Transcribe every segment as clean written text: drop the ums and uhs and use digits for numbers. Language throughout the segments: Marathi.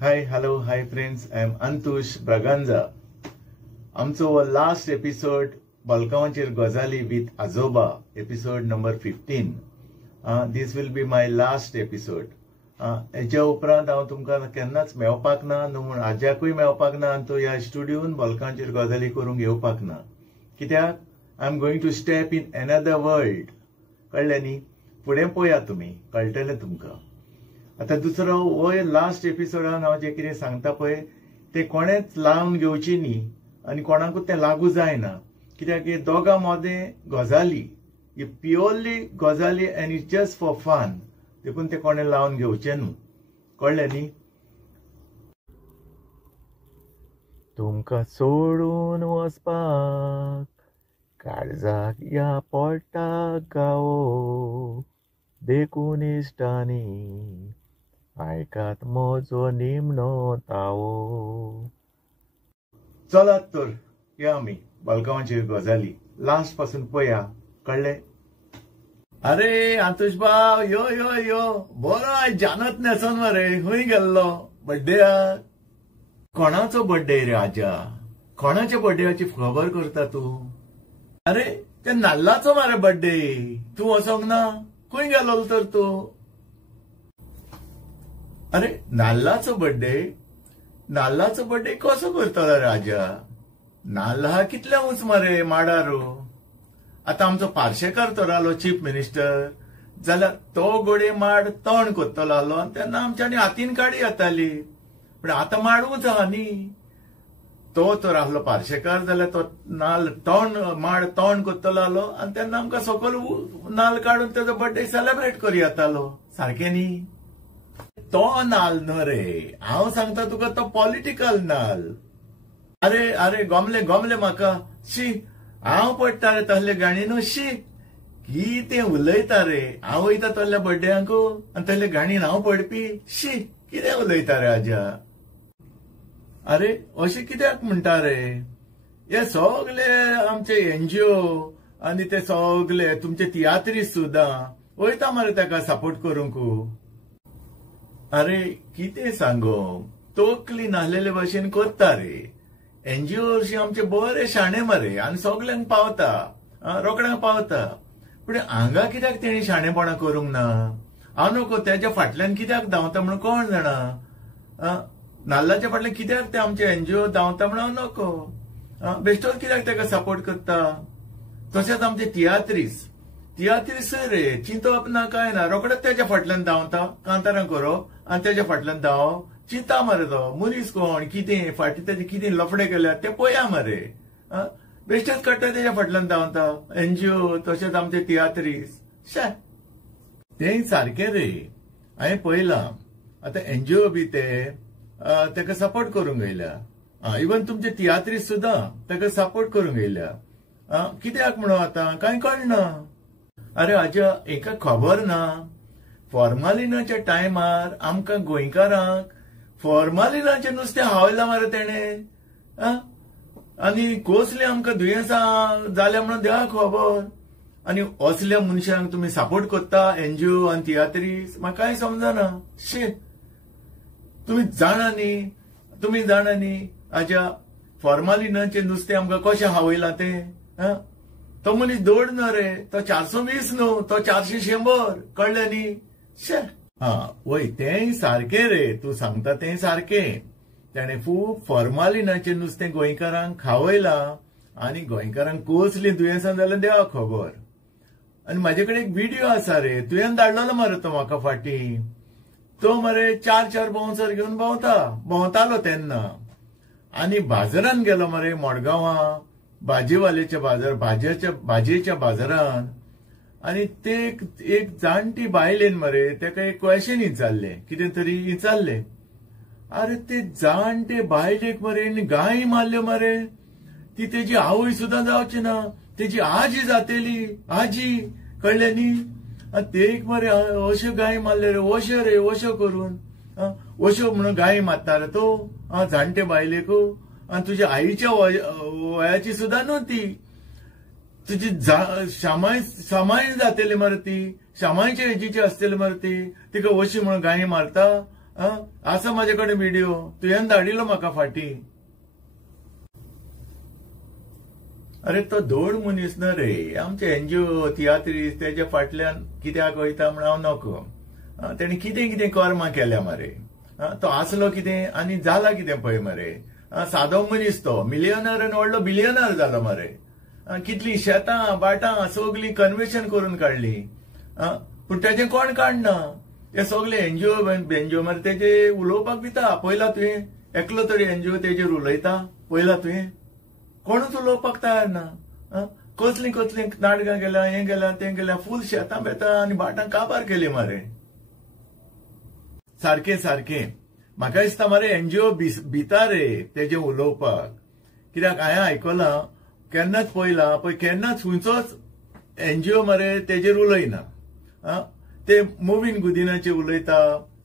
Hi, hello, hi friends. I am Antush Braganza. आमचो वो लास्ट एपिसोड बलकांचेर गजाली विथ आजोबा episode number 15. This will be my last episode. हेच्या उपरांत हांव तुमकां केन्नाच मेळपाक ना न्हू म्हूण आज्याकूय मेळपाक ना आनी तो ह्या स्टुडियोन बलकांचेर गजाली करूंक येवपाक ना. कित्याक I am going to step in another world. कळ्ळें न्ही? फुडें पळया तुमी, कळटलें तुमकां. आता दुसरो हो लास्ट एपिसोडान हांव जे कितें सांगता पळय ते कोणेच लावन घेवची न्ही आनी कोणाकूच तें लागू जायना. कित्याक हे दोगां मोदें गजाली ही प्युअरली गजाली and it's just for fun. देखून ते कोणें लावन घेवचें न्हू. कळ्ळें न्ही? तुमकां सोडून वचपाक काळजाक या पडटाक गावो देखून इश्टांनी आयकात म्हजो निमणो तावो. चलात तर या आमी बलकांचेर गजाली लास्ट पासून पळया. कळ्ळें? अरे आतुश बाव, यो यो यो. बरो आयज जानत न्हेसोन मरे खंय गेल्लो बड्डेयाक? कोणाचो बड्डे रे आजा? कोणाच्या बड्डेयाची खबर करता तूं? अरे ते नाल्लाचो मरे बड्डे. तूं वचोंक ना? खंय गेलो तर तूं? अरे नाल्लाचो बड्डे? नाल्लाचो बड्डे कसो करतलो राजा? नाल्ल हा कितले उंच मरे माडारू. आता आमचो पार्शेकार तर आलो चीफ मिनिस्टर जाल्यार तो गोडे माड तण कोत्तलो आलो आनी तेन्ना आमच्यांनी हातीन काडी येताली. पण आता माड उंच आहा न्ही. तो तर आहलो पार्शेकार जाल्यार तो माड तण कोत्तलो आलो आनी तेन्ना आमकां सकयल नाल्ल काडून तेजो बड्डे सेलिब्रेट करूं येतालो. सारकें न्ही? तो नाल्ल न्हू रे, हांव सांगता तुका तो पॉलिटिकल नाल्ल. अरे अरे गोमले गोमले म्हाका. शी, हांव पडटा रे तसले गाणी न्हू. शी, कितें उलयता रे. हांव वयता तसल्या बड्डेयांक आनी तसले गाणीन हांव पडपी. शी, कितें उलयता रे आजा? अरे अशें कित्याक म्हणटा रे? हे सगळे आमचे एनजीओ आनी ते सगळे तुमचे तियात्रीस सुद्दां वयता मरे ताका सपोर्ट करूंक. अरे कितें सांगो, तोकली नासलेले भशेन करता रे. एनजीओ हरशीं आमचे बरे शाणे मरे आनी सगळ्यांक पावता, रोकड्यांक पावता. पूण हांगा कित्याक तेणी शाणेपणां करूंक ना? हांव नको तेच्या फाटल्यान कित्याक धांवता म्हणून कोण जाणा. नाल्लाच्या फाटल्यान कित्याक ते आमचे एनजीओ धांवता म्हणून हांव नको. बेश्टोच कित्याक ताका सपोर्ट करता. तशेंच आमचे तियात्रीस रे चिंतप ना काय ना, रोखडेच तेच्या फाटल्यान धांवता कांतारां करप आनी तेच्या फाटल्यान धांवप. चिंता मरे तो मनीस कोण कितें फाटी तेजे कितें लफडे केल्यात ते पळया मरे. बेश्टेच काडटा तेच्या फाटल्यान धांवता एनजीओ तशेंच आमचे तियात्रीस. शे, तें सारकें रे. हांवें पळयलां आतां एनजीओ बी ते ताका सपोर्ट करूंक येयल्या. इवन तुमचे तियात्रीस सुद्दां ताका सपोर्ट करूंक येयल्या. कित्याक म्हणून आतां कांय कळना. अरे हाज्या एका खबर ना. फॉर्मालिनाच्या टायमार आमकां गोंयकारांक फॉर्मालिनाचें नुस्तें हावयलां मरे तेणें. आनी कसलीं आमकां दुयेंसां जाल्या म्हणून देवा खबर. आनी असल्या मनशांक तुमी सपोर्ट करता एनजीओ आनी तियात्रीस. म्हाका कांय समजना. शी, तुमी जाणा न्ही हाज्या फॉर्मालिनाचें नुस्तें आमकां कशें हावयलां तें. तो मनीस दोड न्हू रे, तो 420 न्हू, तो 400. कळ्ळें न्ही? शे, वय तेंय सारकें रे. तूं सांगता तें सारकें. तेणें खूब फॉर्मालिनाचें नुस्तें गोंयकारांक खावयलां आनी गोंयकारांक कसलीं दुयेंसां जाल्यार देवा खबर. आनी म्हाजे कडेन एक व्हिडिओ आसा रे, तुवें धाडलेलो मरे तो म्हाका फाटीं. तो मरे 4 बाउन्सर घेवन भोंवतालो तेन्ना. आनी बाजारान गेलो मरे मडगांवां भाजीवाल्याच्या भाजयेच्या बाजारान. आनी ते एक जाणटी बायलेन मरे तेका एक क्वेशन विचारलें, कितें तरी विचारलें. अरे ते जाणटे बायलेक मरे गाय मारल्यो मरे. ती तेजी आवय सुद्दां जावची ना, तेजी आजी जातेली. आजी, कळ्ळें न्ही? ते एक मरे अश्यो गाय मारले रे, अश्यो करून. अश्यो म्हणून गाय मारता रे तो जाणटे बायलेक. आनी तुज्या आईच्या वयाची सुद्दां न्हू ती. तुझी सामायण जातेली मरे ती. शामायच्या हेजीची आसतली मरे ती. तिका वशी म्हणून गायी मारता आसा म्हाजे कडेन व्हिडिओ, तुवें धाडिल्लो म्हाका फाटी. अरे तो धोड मनीस ना रे, आमचे एनजीओ तियात्रीस तेच्या फाटल्यान कित्याक वयता म्हण हांव नको. तेणी कितें कितें कर्मां केल्या मरे. तो आसलो कितें आनी जाला कितें पळय मरे. सादो मनीस तो मिलियनर आनी व्हडलो बिलियनर जालो मरे. कितली शेतां बाटां सगळी कन्वेशन करून काडली. पूण तेजें कोण काडना. ते सगळे एनजीओ मरे तेजे उलोवपाक दिता. पयला तुवें एकलो तरी एनजीओ तेजेर उलयता पयला तुवें. कोणूच उलोवपाक तयार ना. कसली कसली नाटकां केल्या, हें केल्या तें केल्या, फूल शेतां बेतां आनी बाटां काबार केली मरे. सारखें सारखें म्हाका दिसता मरे एनजीओ भिता रे तेजें उलोवपाक. कित्याक हांवें आयकलां केन्नाच पयला पळय, केन्नाच खंयचोच एनजीओ मरे तेजेर उलयना. ते मोविन गुदिनाचेर उलयता,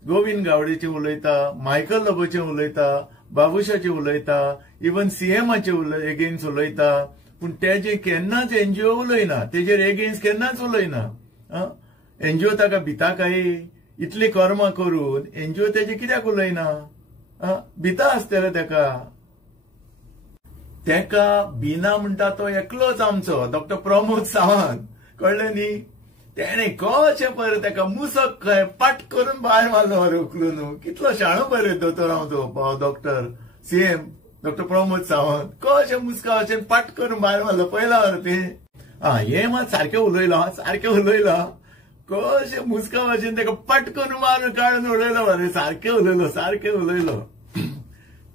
गोविंद गावडेचेर उलयता, मायकल लोबोचेर उलयता, बाबुशाचेर उलयता, इवन सीएमाचे एगेन्स्ट उलयता. पूण तेजे केन्नाच एनजीओ उलयना, तेजेर एगेन्स्ट केन्नाच उलयना. एनजीओ ताका भिता काय? इतली कर्मां करून एनजीओ तेजे कित्याक उलयना? भिता आसतलें तेका. तेका बिना म्हणटा तो एकलोच आमचो डॉक्टर प्रमोद सावंत. कळ्ळें न्ही. तेणे कशें पळय तेका मुसक खंय पाट करून भायर मारलो मरे उखलून. कितलो शाणो पळय दोतोर हांव doctor CM doctor Pramod Sawant. कशें मुस्का अशें पाट करून भायर मारलो पळयला मरे तें. हें मात सारकें उलयलो, सारकें उलयलो. कशें मुस्का भशेन तेका पाट करून मारून काडून उडयलो मरे. सारकें उलयलो, सारकें उलयलो.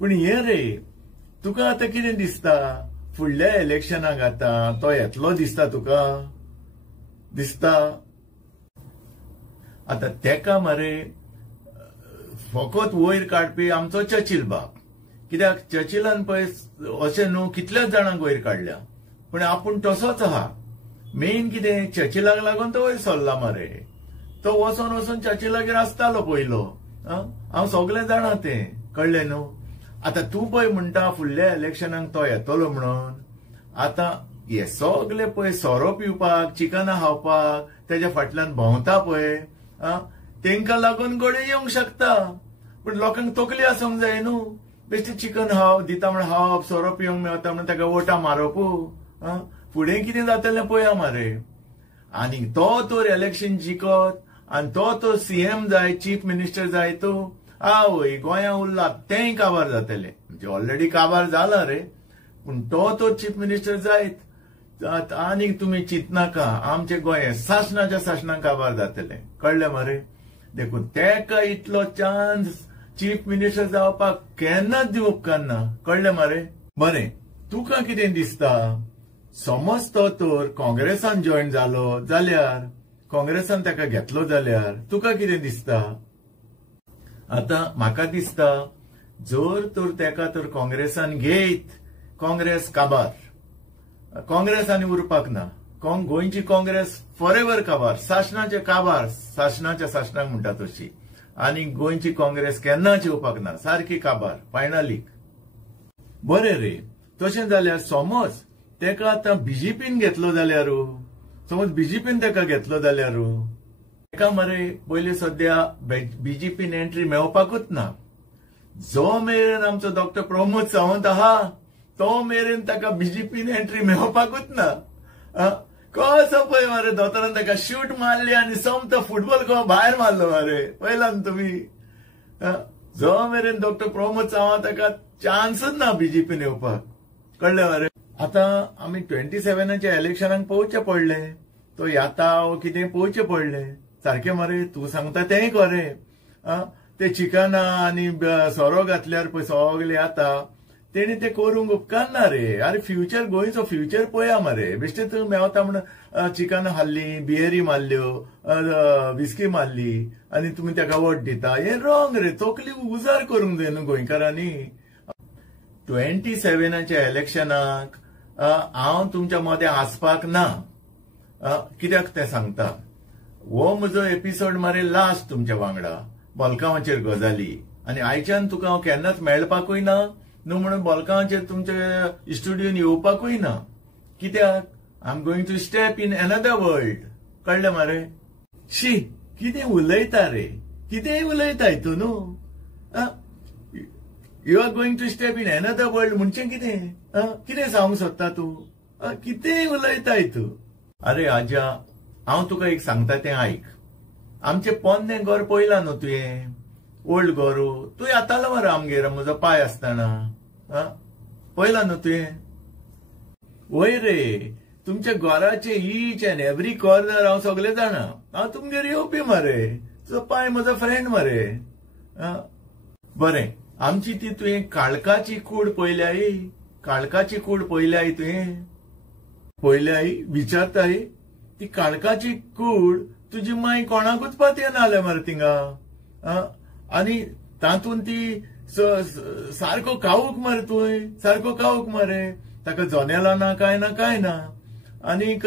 पूण हें रे तुका आतां कितें दिसता? फुडल्या इलेक्शनाक आतां तो येतलो दिसता तुका? दिसता? आतां तेका मरे फकत वयर काडपी आमचो चर्चिल बाब. कित्याक चर्चिलान पळय अशें न्हू कितल्याच जाणांक वयर काडल्या. पूण आपूण तसोच आहा. मेन कितें चर्चिलाक लागून तो वयर सरला मरे. तो वचून चर्चिलागेर आसतालो पयलो. हांव सगळें जाणा तें. कळ्ळें न्हू. आतां तूं पळय म्हणटा फुडल्या इलेक्शनाक तो येतलो म्हणून. आतां हे सगळे पळय सोरो पिवपाक, चिकनां खावपाक तेच्या फाटल्यान भोंवता पळय, तेंकां लागून गडे येवंक शकता. पूण लोकांक तकली आसूंक जाय न्हू. बेश्टी चिकन खाव दिता म्हण खावप, सोरो पिवंक मेळटा म्हण ताका वोटां मारप. फुडें कितें जातलें पळया मरे. आनी तो तर इलेक्शन जिखत आनी तो सीएम जाय, चीफ मिनिस्टर जाय तो आवय गोंया उरला तेंय काबार जातले. म्हणजे ऑलरेडी काबार जाला रे. पूण तो चीफ मिनिस्टर जायत आनी तुमी चिंतनाका आमचे गोंय शासनाच्या शासनाक काबार जातले. कळ्ळें मरे. देखून तेका इतलो चान्स चीफ मिनिस्टर जावपाक केन्नाच दिवप उपकारना. कळ्ळें मरे. बरें तुका कितें दिसता? समज तो तर काँग्रेसान जॉयन जालो जाल्यार, काँग्रेसान ताका घेतलो जाल्यार तुका कितें दिसता? आतां म्हाका दिसता जर तर तेका तर काँग्रेसान घेयत, काँग्रेस काबार. काँग्रेस आनी उरपाक ना. गोंयची काँग्रेस फॉरेवर काबार, शासनाचे काबार, शासनाच्या शासनाक म्हणटा तशी. आनी गोंयची काँग्रेस केन्नाच येवपाक ना, सारकी काबार फायनलीक. बरें रे. तशें जाल्यार समज तेका आतां बीजेपीन घेतलो जाल्यार, समज बीजेपीन तेका घेतलो जाल्यार तेका मरे पयलीं सद्या बीजेपीन एंट्री मेळपाकूच ना. जो मेरेन आमचो डॉक्टर प्रमोद सावंत आहा तो मेरेन ताका बीजेपीन एंट्री मेळपाकूच ना. कसो पळय मरे दोतोरान ताका शूट मारली आनी सोमतो फुटबॉल कहो भायर मारलो मरे. पळयला न्हू तुमी. जो मेरेन डॉक्टर प्रमोद सावंत ताका चान्सच ना बीजेपीन येवपाक. कळ्ळें मरे. आतां आमी 27च्या इलेक्शनाक पळोवचें पडलें. तो येता वो कितें पळोवचें पडलें. सारकें मरे. तूं सांगता तेंय खरें. ते चिकना आनी सोरो घातल्यार पळय सगळे येता. तेणी ते करूंक उपकारना रे. अरे फ्युचर गोंयचो फ्युचर पळया मरे. बेश्टे तूं मेवता म्हण चिकन हाडली, बियरी मारल्यो, विस्की मारली आनी तुमी ताका वोट दिता. हें रॉंग रे. तकली उजार करूंक जाय न्हू गोंयकारांनी. 27च्या इलेक्शनाक हांव तुमच्या मदें आसपाक ना. कित्याक तें सांगता. हो म्हजो एपिसोड मरे लास्ट तुमच्या वांगडा बॉलकावाचेर गजाली. आनी आयच्यान तुका हांव केन्नाच मेळपाकूय ना न्हू म्हणून बॉलकावाचेर तुमच्या स्टुडियोन येवपाकूय ना. कित्याक I am going to step in another world. कळ्ळें मरे. शी कितें उलयता रे. कितेंय उलयता हितून न्हू. You are going to step in another world म्हणजे कितें सांगूंक सोदता तूं? कितें उलयताय तूं? अरे आजा, हांव तुका एक सांगता तें आयक. आमचें पोन्नें घर पयलां न्हू तुवें, ओल्ड घरू. तूं येतालो मरे आमगेर म्हजो पाय आसतना. पयलां न्हू तुवें? वय रे, तुमच्या घराचे ईच अँड एव्हरी कॉर्नर हांव सगळें जाणा. हांव तुमगेर येवपी मरे. तुजो पाय म्हजो फ्रेंड मरे. बरें, आमची ती तुवें काळकाची कूड पयल्याय? काळकाची कूड पयल्याय तुवें? पयल्याय? विचारताय? ती काळकाची कूड तुजी माय कोणाकूच पातये नाल्या मरे थिंगा. आनी तातूंत ती सारको कावूक मरे तुवें, सारको कावूक मरे. ताका जनेलां ना काय ना. आनीक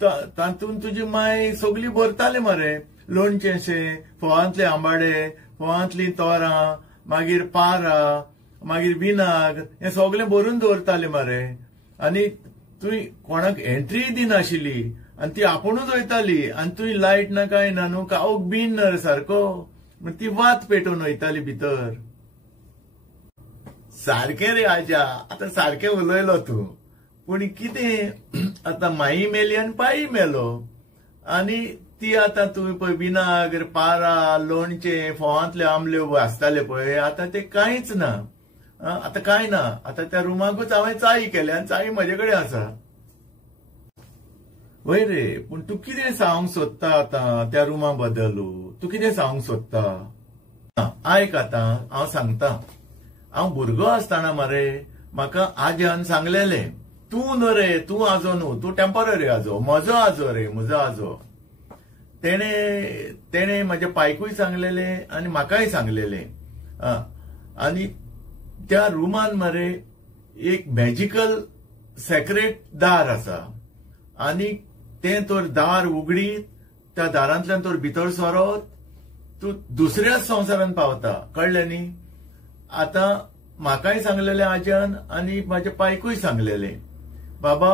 तातूंत तुजी माय सगळी भरताले मरे. लोणचेशें, फोवांतले आंबाडे, फोवांतलीं तोरां, मागीर पारां, मागीर विनाग्र, हें सगळें भरून दवरताले मरे. आनी तुवें कोणाक एंट्री दिनाशिल्ली आनी ती आपुणूच वयताली. आनी तुवें लायट ना काय ना न्हू, कावूक बीन ना रे सारको. ती वात पेटोवन वयताली भितर. सारकें रे आजा, आतां सारकें उलयलो तूं. पूण कितें, आतां माई मेली आनी पायी मेलो. आनी ती आतां तुवें पळय विनाग्र, पारां, लोणचें, फोवांतले आमल्यो आसताले पळय, आतां ते कांयच ना. आतां काय ना. आतां त्या रुमाकूच हांवें चाई केल्या आनी चाई म्हजे कडेन आसा. वय रे, पूण तूं कितें सांगूंक सोदता आतां त्या रुमा बद्दल? तूं कितें सांगूंक सोदता? आयक आतां, हांव सांगता. हांव भुरगो आसतना मरे म्हाका आज्यान सांगलेलें, तूं न्हू रे, तूं आजो न्हू, तूं टेम्पररी आजो, म्हजो आजो रे, म्हजो आजो. तेणे म्हाज्या पायकूय सांगलेलें आनी म्हाकाय सांगलेलें. आनी त्या रुमान मरे एक मॅजिकल सेक्रेट दार आसा. आनी तें तर दार उगडीत, त्या दारांतल्यान तर भितर सरत तूं दुसऱ्याच संवसारांत पावता. कळ्ळें न्ही? आतां म्हाकाय सांगलेलें आज्यान आनी म्हाज्या पायकूय सांगलेलें, बाबा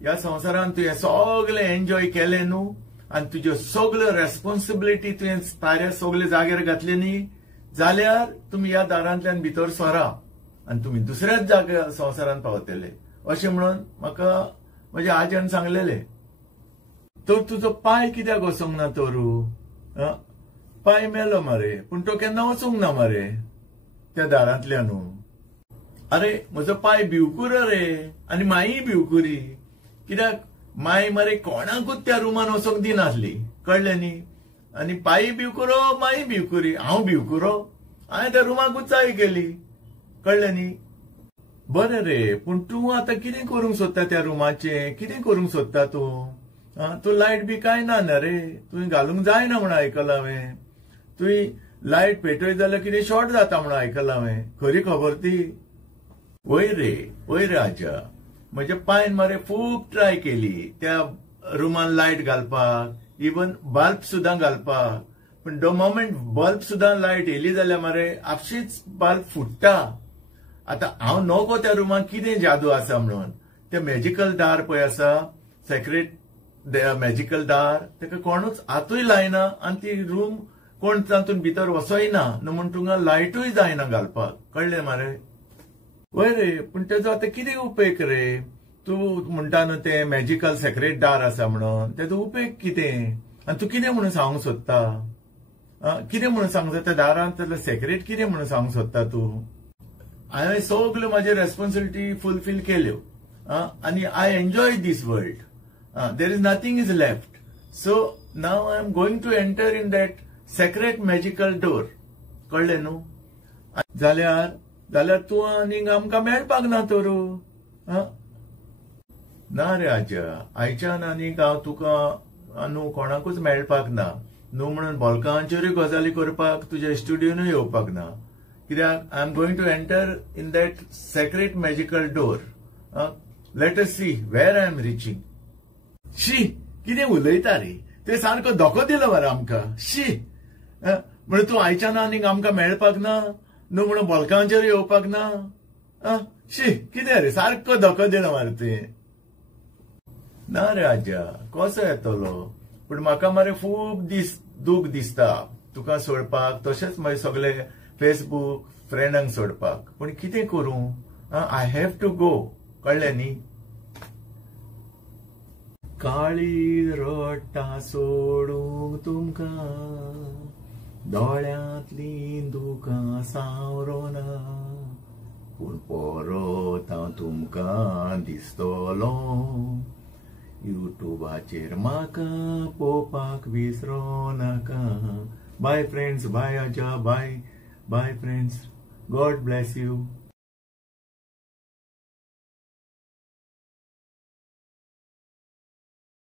ह्या संवसारांत तुवें सगळें एन्जॉय केलें न्हू, आनी तुज्यो सगळ्यो रेस्पॉन्सिबिलिटी तुवें पाऱ्या सगळे जाग्यार घातले न्ही, जाल्यार तुमी ह्या दारांतल्यान भितर सरा आनी तुमी दुसऱ्याच जाग्यार संवसारांत पावतले. अशें म्हणून म्हाका म्हज्या आज्यान सांगलेलें. तर तुजो पाय कित्याक वचूंक ना तरू? पाय मेलो मरे, पूण तो केन्ना वचूंक ना मरे त्या दारांतल्यान. अरे म्हजो पाय भिवकुरो रे, आनी माई भिवकुरी. कित्याक माय मरे कोणाकूच त्या रुमान वचूंक दिनासली. कळ्ळें न्ही? आनी पायी भिवकुरो, माई भिवकुरी, हांव भिवकुरो. हांवें त्या रुमाकूच चाय केली. कळ्ळें न्ही? बरें रे, पूण तूं आतां कितें करूंक सोदता त्या रुमाचें? कितें करूंक सोदता तूं? तूं लायट बी काय ना रे, तुवें घालूंक जायना म्हणून आयकलां हांवें. तुवें लायट पेटयत जाल्यार कितें शॉर्ट जाता म्हणून आयकलां हांवें. खरी खबर ती? वय रे आजा, म्हज्या पायन मरे खूब ट्राय केली त्या रुमान लायट घालपाक, इवन बल्ब सुद्दां घालपाक. पूण द मोमेंट बल्ब सुद्दां लायट येयली जाल्यार मरे आपशीच बल्ब फुट्टा. आतां हांव नोको त्या रुमान कितें जादू आसा म्हणून. ते मॅजिकल दार पळय आसा, सेक्रेट मॅजिकल दार, ताका कोणूच हातूय लायना आनी ती रूम कोण तातूंत भितर वचयना न्हू म्हूण तुका लायटूय जायना घालपाक. कळ्ळें मरे? वय रे, पूण तेजो आतां कितें उपेग रे? तूं म्हणटा न्हू तें मॅजिकल सेक्रेट दार आसा म्हणून, तेजो उपेग कितें? आनी तूं कितें म्हणून सांगूंक सोदता? कितें म्हणून सांगूंक सोदता? दारांतले सेक्रेट कितें म्हणून सांगूंक सोदता तूं? हांवें सगल्यो म्हाज्यो रेस्पॉन्सिबिलिटी फुलफील केल्यो आनी I enjoy this world. There is nothing is left. So now I am going to enter in that secret magical door. कळ्ळें न्हू? जाल्यार तूं आनीक आमकां मेळपाक ना तर? ना रे आजा, आयच्यान आनीक हांव तुका न्हू कोणाकूच मेळपाक ना न्हू म्हणून बोलकांचेरूय गजाली करपाक तुज्या स्टुडियोनूय येवपाक ना. कित्याक I am going to enter in that secret magical door. Let us see where I am reaching. शी, कितें उलयता रे? ते सारको धोको दिलो मरे आमकां. शी, म्हणून तूं आयच्यान आनीक आमकां मेळपाक ना न्हू म्हणून बोलकांचेर येवपाक ना. शी, कितें रे, सारको धोको दिलो मरे तुवें. ना रे आजा, कसो येतलो? पूण म्हाका मरे खूब दूख दिसता तुका सोडपाक. तशेंच मागीर सगळे फेसबूक, फ्रेंडांक सोडपाक. पूण कितें करूं? I have to go. कळ्ळें न्ही? काळी रडटा सोडूंक तुमकां, दोळ्यांतली दुकां सावरोना, पूण परत हांव तुमकां दिसतलो. युट्यूबाचेर म्हाका पळोवपाक विसरो नाका. बाय फ्रेंड्स, बाय अजा, bye friends. God bless you.